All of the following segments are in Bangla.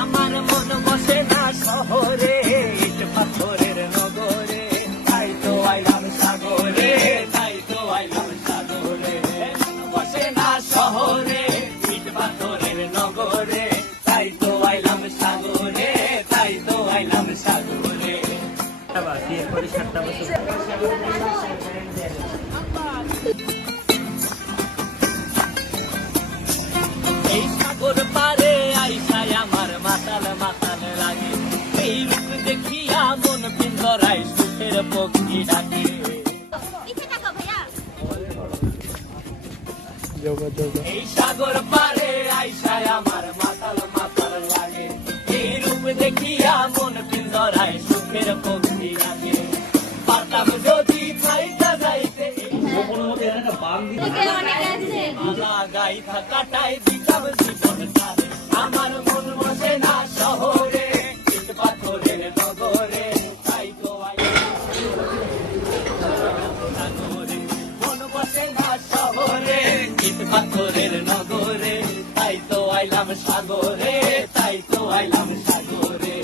আমার মন বসে না শহরে, ইট পাথরের নগরে, তাই তো আইলাম সাগরে, তাই তো আইলাম সাগরে। মন বসে না শহরে, ইট পাথরের নগরে, তাই তো আইলাম সাগরে, তাই তো আইলাম সাগরে। এই সাগর পারে আইসায় আমার মাতাল মাতাল লাগে, এই রূপ দেখিয়া মন পিঞ্জরায় সুখের পক্ষী ডাকে। এই সাগর পারে আইসায় আমার মাতাল মাতাল লাগে, এই রূপ দেখিয়া মন পিঞ্জরায় সুখের পক্ষী ডাকে। পাতাম যদি খাইতা যাইতে গাই কাটাই দিতাম জীবন সারে। আমার মন বসে না শহরে, ইট পাথরের নগরে, তাই তো সাগরে। মন বসে না শহরে, ইট পাথরের নগরে, তাই তো আইলাম সাগরে, তাই তো আইলাম সাগরে।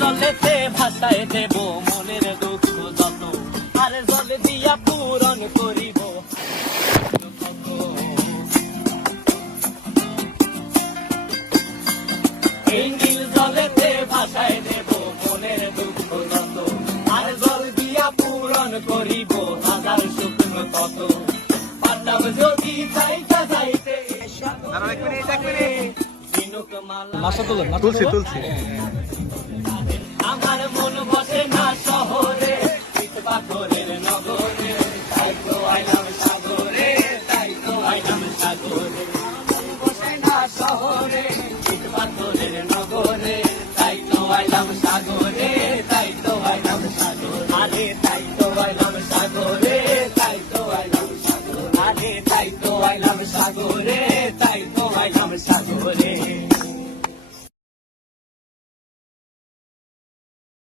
জলেতে ভাষায় দেব মনের দুঃখ যত, আর জলে দিয়া পূরণ করিব এই নীল জলেতে ভাষায় দেব মনের দুঃখ যত, আর জল দিয়া পূরণ করিব হাজার শুকন কত। পাতাম যদি চাইতা যাইতে তুলছি আমার মন বসে না শহরে, ইট পাথরের নগরে, তাই তো আইলাম সাগরে, তাই তো আইলাম সাগরে। মন বসে না শহরে, ইট পাথরের নগরে, তাই তো আইলাম সাগরে, তাই তো আইলাম সাগরে। আরে তাই তো আইলাম সাগরে, তাই তো আইলাম সাগরে। আরে তাই তো আইলাম সাগরে।